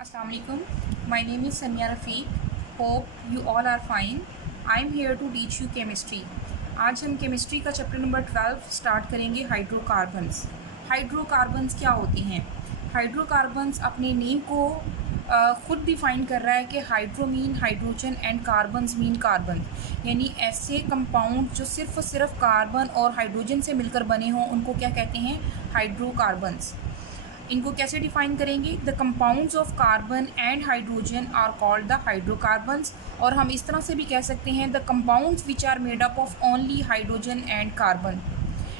Assalamu alaikum. My name is Samia Rafiq. Hope you all are fine. I am here to teach you chemistry. आज हम chemistry का chapter number 12 start करेंगे hydrocarbons. Hydrocarbons क्या होते हैं? Hydrocarbons अपने name को ख़ुद डिफ़ाइन कर रहा है कि hydro mean hydrogen and carbons mean carbon, यानी ऐसे कंपाउंड जो सिर्फ और सिर्फ कार्बन और हाइड्रोजन से मिलकर बने हों उनको क्या कहते हैं? हाइड्रोकार्बन्स। इनको कैसे डिफाइन करेंगे? The compounds of carbon and hydrogen are called the hydrocarbons. और हम इस तरह से भी कह सकते हैं the compounds which are made up of only hydrogen and carbon,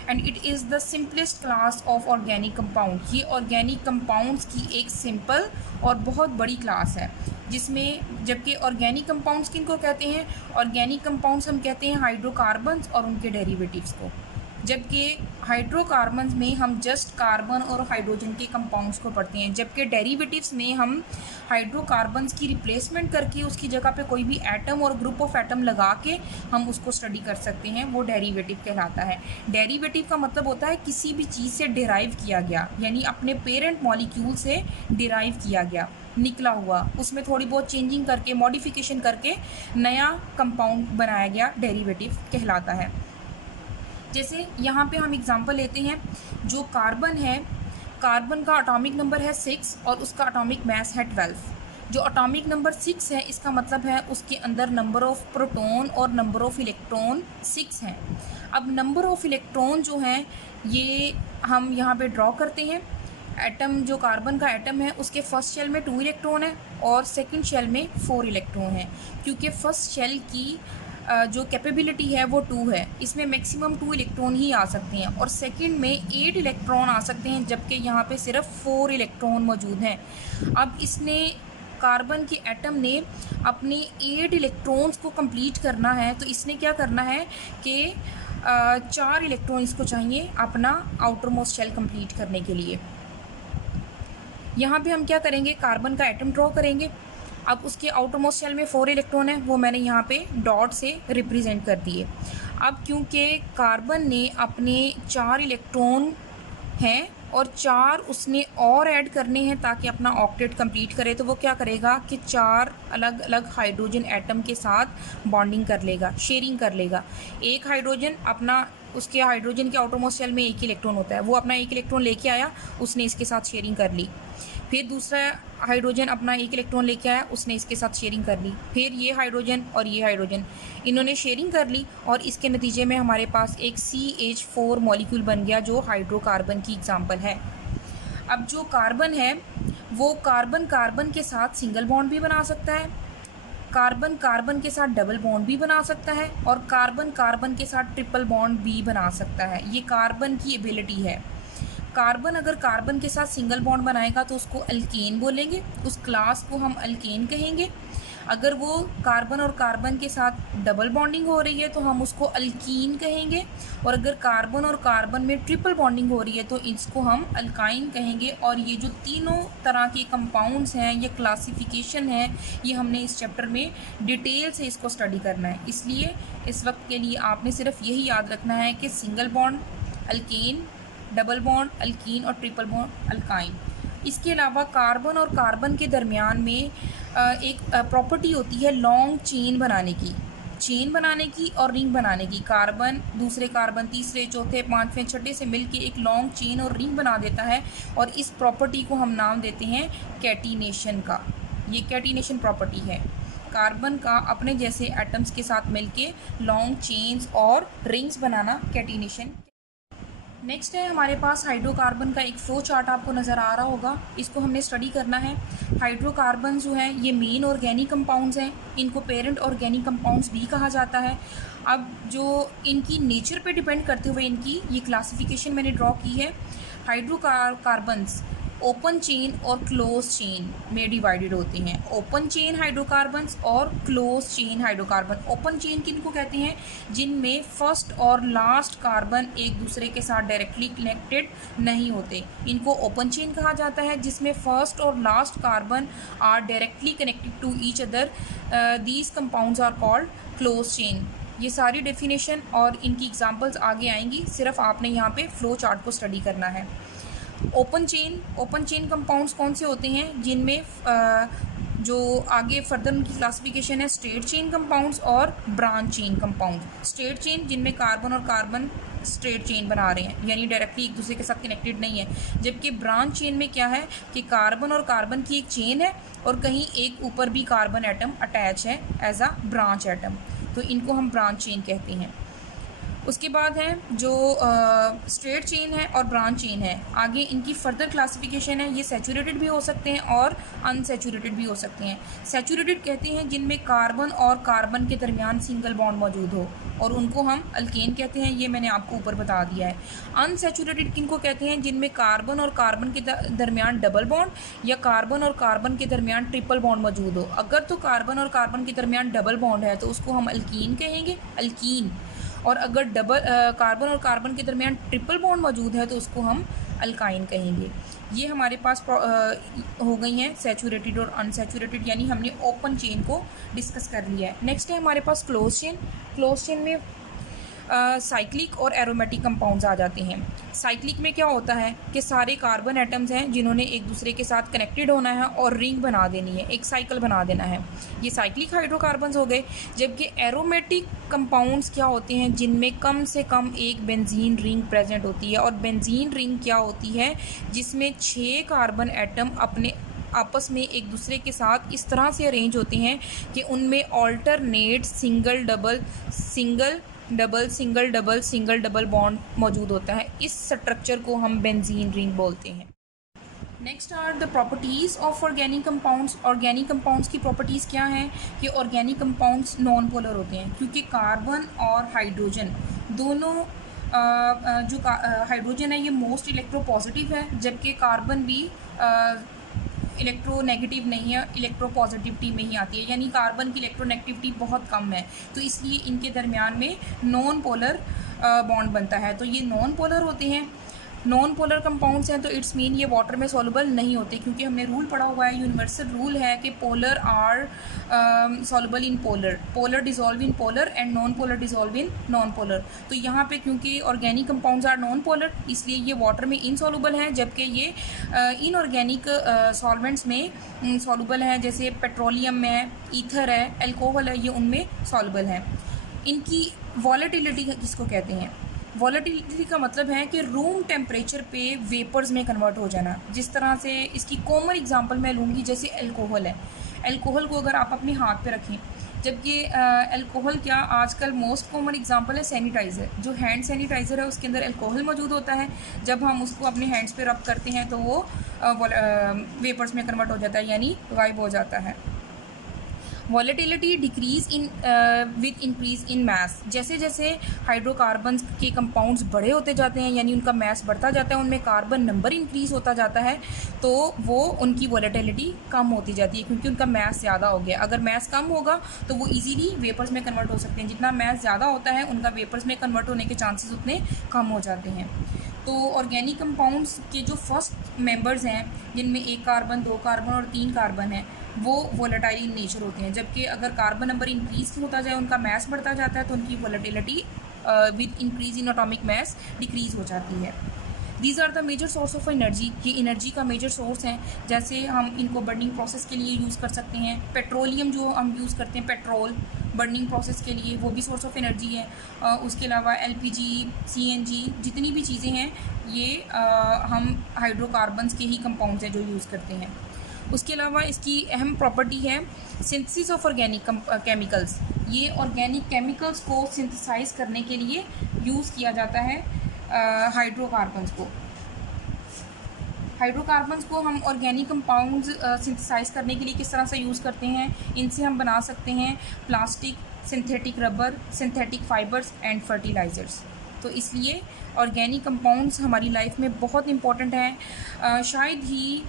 and it is the simplest class of organic compound. ये ऑर्गेनिक कंपाउंड्स की एक सिंपल और बहुत बड़ी क्लास है, जिसमें जबकि ऑर्गेनिक कंपाउंड्स किनको कहते हैं? ऑर्गेनिक कंपाउंड्स हम कहते हैं हाइड्रोकार्बन्स और उनके डेरिवेटिव्स को, जबकि हाइड्रोकार्बन्स में हम जस्ट कार्बन और हाइड्रोजन के कंपाउंड्स को पढ़ते हैं, जबकि डेरिवेटिव्स में हम हाइड्रोकार्बन्स की रिप्लेसमेंट करके उसकी जगह पे कोई भी एटम और ग्रुप ऑफ एटम लगा के हम उसको स्टडी कर सकते हैं। वो डेरिवेटिव कहलाता है। डेरिवेटिव का मतलब होता है किसी भी चीज़ से डिराइव किया गया, यानी अपने पेरेंट मॉलिक्यूल से डिराइव किया गया, निकला हुआ, उसमें थोड़ी बहुत चेंजिंग करके मॉडिफिकेशन करके नया कंपाउंड बनाया गया, डेरिवेटिव कहलाता है। जैसे यहाँ पे हम एग्जांपल लेते हैं, जो कार्बन है, कार्बन का एटॉमिक नंबर है 6 और उसका एटॉमिक मास है 12। जो एटॉमिक नंबर 6 है इसका मतलब है उसके अंदर नंबर ऑफ़ प्रोटॉन और नंबर ऑफ़ इलेक्ट्रॉन 6 हैं। अब नंबर ऑफ़ इलेक्ट्रॉन जो हैं ये हम यहाँ पे ड्रॉ करते हैं। एटम, जो कार्बन का एटम है उसके फर्स्ट शेल में 2 इलेक्ट्रॉन है और सेकंड शेल में 4 इलेक्ट्रॉन है, क्योंकि फर्स्ट शेल की जो कैपेबिलिटी है वो 2 है, इसमें मैक्सिमम 2 इलेक्ट्रॉन ही आ सकते हैं, और सेकंड में 8 इलेक्ट्रॉन आ सकते हैं, जबकि यहाँ पे सिर्फ 4 इलेक्ट्रॉन मौजूद हैं। अब इसने, कार्बन के एटम ने अपने 8 इलेक्ट्रॉन्स को कंप्लीट करना है, तो इसने क्या करना है कि 4 इलेक्ट्रॉन इसको चाहिए अपना आउटर मोस्ट शेल कंप्लीट करने के लिए। यहाँ पे हम क्या करेंगे? कार्बन का एटम ड्रॉ करेंगे। अब उसके आउटर मोस्ट शेल में 4 इलेक्ट्रॉन है, वो मैंने यहाँ पे डॉट से रिप्रेजेंट कर दिए। अब क्योंकि कार्बन ने अपने 4 इलेक्ट्रॉन हैं और 4 उसने और ऐड करने हैं ताकि अपना ऑक्टेट कंप्लीट करे, तो वो क्या करेगा कि 4 अलग अलग हाइड्रोजन एटम के साथ बॉन्डिंग कर लेगा, शेयरिंग कर लेगा। एक हाइड्रोजन अपना, उसके हाइड्रोजन के आउटर मोस्ट शेल में 1 इलेक्ट्रॉन होता है, वो अपना 1 इलेक्ट्रॉन लेके आया, उसने इसके साथ शेयरिंग कर ली। फिर दूसरा हाइड्रोजन अपना 1 इलेक्ट्रॉन लेके आया, उसने इसके साथ शेयरिंग कर ली। फिर ये हाइड्रोजन और ये हाइड्रोजन, इन्होंने शेयरिंग कर ली और इसके नतीजे में हमारे पास एक CH4 मॉलिक्यूल बन गया, जो हाइड्रोकार्बन की एग्जांपल है। अब जो कार्बन है वो कार्बन कार्बन के साथ सिंगल बॉन्ड भी बना सकता है, कार्बन कार्बन के साथ डबल बॉन्ड भी बना सकता है, और कार्बन कार्बन के साथ ट्रिपल बॉन्ड भी बना सकता है। ये कार्बन की एबिलिटी है। कार्बन अगर कार्बन के साथ सिंगल बॉन्ड बनाएगा तो उसको अल्केन बोलेंगे, उस क्लास को हम अल्केन कहेंगे। अगर वो कार्बन और कार्बन के साथ डबल बॉन्डिंग हो रही है तो हम उसको अल्कीन कहेंगे, और अगर कार्बन और कार्बन में ट्रिपल बॉन्डिंग हो रही है तो इसको हम अल्काइन कहेंगे। और ये जो तीनों तरह के कंपाउंड्स हैं, ये क्लासिफिकेशन है, ये हमने इस चैप्टर में डिटेल से इसको स्टडी करना है। इसलिए इस वक्त के लिए आपने सिर्फ यही याद रखना है कि single bond alkane, double bond alkyne और ट्रिपल बॉन्ड अल्काइन। इसके अलावा कार्बन और कार्बन के दरमियान में एक प्रॉपर्टी होती है लॉन्ग चेन बनाने की और रिंग बनाने की। कार्बन दूसरे कार्बन तीसरे चौथे पाँचवें छठे से मिलके एक लॉन्ग चेन और रिंग बना देता है, और इस प्रॉपर्टी को हम नाम देते हैं कैटिनेशन का। ये कैटिनेशन प्रॉपर्टी है, कार्बन का अपने जैसे एटम्स के साथ मिलके लॉन्ग चेन्स और रिंग्स बनाना, कैटिनेशन। नेक्स्ट है हमारे पास हाइड्रोकार्बन का एक फ्लो चार्ट आपको नज़र आ रहा होगा, इसको हमने स्टडी करना है। हाइड्रोकार्बन जो हैं ये मेन ऑर्गेनिक कंपाउंड्स हैं, इनको पेरेंट ऑर्गेनिक कंपाउंड्स भी कहा जाता है। अब जो इनकी नेचर पे डिपेंड करते हुए इनकी ये क्लासिफिकेशन मैंने ड्रॉ की है। हाइड्रोकार्बन्स ओपन चेन और क्लोज चेन में डिवाइडेड होते हैं। ओपन चेन हाइड्रोकार्बन्स और close chain hydrocarbon. Open chain किनको कहते हैं? जिनमें फर्स्ट और लास्ट कार्बन एक दूसरे के साथ डायरेक्टली कनेक्टेड नहीं होते, इनको ओपन चेन कहा जाता है। जिसमें फर्स्ट और last carbon are directly connected to each other, these compounds are called close chain. ये सारी डेफिनेशन और इनकी एग्जांपल्स आगे आएंगी, सिर्फ आपने यहाँ पे फ्लो चार्ट को स्टडी करना है। ओपन चेन कंपाउंड्स कौन से होते हैं, जिनमें जो आगे फर्दर उनकी क्लासिफिकेशन है स्ट्रेट चेन कंपाउंड्स और branch chain compound. Straight chain जिनमें कार्बन और कार्बन स्ट्रेट चेन बना रहे हैं, यानी डायरेक्टली एक दूसरे के साथ कनेक्टेड नहीं है। जबकि ब्रांच चेन में क्या है कि कार्बन और कार्बन की एक चेन है और कहीं एक ऊपर भी कार्बन एटम अटैच है एज अ ब्रांच एटम, तो इनको हम ब्रांच चेन कहते हैं। उसके बाद है जो स्ट्रेट चेन है और ब्रांच चेन है, आगे इनकी फर्दर क्लासिफिकेशन है। ये सैचुरेटेड भी हो सकते हैं और अनसैचुरेटेड भी हो सकते हैं। सैचुरेटेड कहते हैं जिनमें कार्बन और कार्बन के दरमियान सिंगल बॉन्ड मौजूद हो, और उनको हम अल्केन कहते हैं। ये मैंने आपको ऊपर बता दिया है। अनसैचुरेटेड किनको कहते हैं, जिनमें कार्बन और कार्बन के दरमियान डबल बॉन्ड या कार्बन और कार्बन के दरमियान ट्रिपल बॉन्ड मौजूद हो। अगर तो कार्बन और कार्बन के दरमियान डबल बॉन्ड है तो उसको हम अल्कीन कहेंगे, अल्कीन। और अगर कार्बन और कार्बन के दरमियान ट्रिपल बॉन्ड मौजूद है तो उसको हम अल्काइन कहेंगे। ये हमारे पास हो गई हैं सैचुरेटेड और अनसैचुरेटेड, यानी हमने ओपन चेन को डिस्कस कर लिया है। नेक्स्ट है हमारे पास क्लोज चेन। क्लोज चेन में साइक्लिक और एरोमेटिक कंपाउंड्स आ जाते हैं। साइक्लिक में क्या होता है कि सारे कार्बन एटम्स हैं जिन्होंने एक दूसरे के साथ कनेक्टेड होना है और रिंग बना देनी है, एक साइकिल बना देना है। ये साइक्लिक हाइड्रोकार्बन्स हो गए। जबकि एरोमेटिक कंपाउंड्स क्या होते हैं, जिनमें कम से कम एक बेंजीन रिंग प्रेजेंट होती है। और बेंजीन रिंग क्या होती है, जिसमें 6 कार्बन एटम अपने आपस में एक दूसरे के साथ इस तरह से अरेंज होते हैं कि उनमें alternate single double single double single double single double bond मौजूद होता है। इस स्ट्रक्चर को हम बेंजीन रिंग बोलते हैं। Next are the properties of organic compounds. Organic compounds की प्रॉपर्टीज़ क्या हैं कि ऑर्गेनिक कंपाउंड्स नॉन पोलर होते हैं, क्योंकि कार्बन और हाइड्रोजन दोनों जो हाइड्रोजन है ये मोस्ट इलेक्ट्रोपॉजिटिव है, जबकि कार्बन भी इलेक्ट्रोनेगेटिव नहीं है, इलेक्ट्रोपॉजिटिविटी में ही आती है, यानी कार्बन की इलेक्ट्रोनेगेटिविटी बहुत कम है। तो इसलिए इनके दरमियान में नॉन पोलर बॉन्ड बनता है। तो ये नॉन पोलर होते हैं। नॉन पोलर कंपाउंड्स हैं तो इट्स मीन ये वाटर में सॉल्युबल नहीं होते, क्योंकि हमने रूल पढ़ा हुआ है, यूनिवर्सल रूल है कि polar are soluble in polar, polar dissolve in polar and non polar dissolve in non polar. तो यहाँ पे क्योंकि organic compounds are non polar, इसलिए ये वाटर में इनसॉल्युबल हैं, जबकि ये इनऑर्गेनिक सॉल्वेंट्स में सॉल्युबल हैं, जैसे पेट्रोलियम में है, ईथर है, एल्कोहल है, ये उनमें सॉल्युबल हैं। इनकी वॉलेटिलिटी किसको कहते हैं? वॉलेटिलिटी का मतलब है कि रूम टेम्परेचर पे वेपर्स में कन्वर्ट हो जाना। जिस तरह से इसकी कॉमन एग्जांपल मैं लूँगी, जैसे अल्कोहल है। अल्कोहल को अगर आप अपने हाथ पे रखें, जबकि अल्कोहल क्या आजकल मोस्ट कॉमन एग्जांपल है सैनिटाइज़र। जो हैंड सैनिटाइज़र है उसके अंदर अल्कोहल मौजूद होता है। जब हम उसको अपने हैंड्स पे रब करते हैं तो वो वेपर्स में कन्वर्ट हो जाता है, यानी गायब हो जाता है। Volatility decrease in with increase in mass. जैसे जैसे हाइड्रोकार्बन्स के कंपाउंड्स बड़े होते जाते हैं, यानी उनका मैस बढ़ता जाता है, उनमें कार्बन नंबर इंक्रीज़ होता जाता है, तो वो उनकी वॉलेटिलिटी कम होती जाती है, क्योंकि उनका मैस ज़्यादा हो गया। अगर मैस कम होगा तो वो इजीली वेपर्स में कन्वर्ट हो सकते हैं। जितना मैस ज़्यादा होता है उनका वेपर्स में कन्वर्ट होने के चांसेस उतने कम हो जाते हैं। तो ऑर्गेनिक कंपाउंड्स के जो फर्स्ट मेंबर्स हैं, जिनमें 1 कार्बन, 2 कार्बन और 3 कार्बन है, वो वोलेटाइल इन नेचर होते हैं। जबकि अगर कार्बन नंबर इंक्रीज होता जाए, उनका मैस बढ़ता जाता है, तो उनकी volatility with increase in atomic mass decrease हो जाती है। These are the major source of energy. ये एनर्जी का मेजर सोर्स हैं। जैसे हम इनको बर्निंग प्रोसेस के लिए यूज़ कर सकते हैं। पेट्रोलियम जो हम यूज़ करते हैं, पेट्रोल बर्निंग प्रोसेस के लिए, वो भी सोर्स ऑफ एनर्जी है। उसके अलावा एलपीजी, सीएनजी, जितनी भी चीज़ें हैं ये हम हाइड्रोकार्बन्स के ही कंपाउंड्स हैं जो यूज़ करते हैं। उसके अलावा इसकी अहम प्रॉपर्टी है सिंथेसिस ऑफ ऑर्गेनिक केमिकल्स। ये ऑर्गेनिक केमिकल्स को सिंथेसाइज करने के लिए यूज़ किया जाता है हाइड्रोकार्बन्स को। हाइड्रोकार्बन्स को हम ऑर्गेनिक कंपाउंड्स सिंथेसाइज करने के लिए किस तरह से यूज़ करते हैं? इनसे हम बना सकते हैं plastic, synthetic rubber, synthetic fibres and fertilisers. तो इसलिए ऑर्गेनिक कंपाउंड्स हमारी लाइफ में बहुत इम्पॉर्टेंट हैं। शायद ही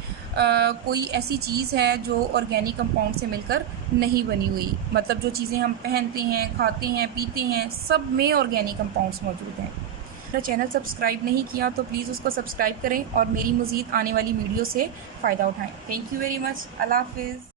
कोई ऐसी चीज़ है जो ऑर्गेनिक कंपाउंड से मिलकर नहीं बनी हुई। मतलब जो चीज़ें हम पहनते हैं, खाते हैं, पीते हैं, सब में ऑर्गेनिक कंपाउंड्स मौजूद हैं। मेरा चैनल सब्सक्राइब नहीं किया तो प्लीज़ उसको सब्सक्राइब करें और मेरी मज़ीद आने वाली वीडियो से फ़ायदा उठाएं। Thank you very much. अल्लाह हाफ़िज़।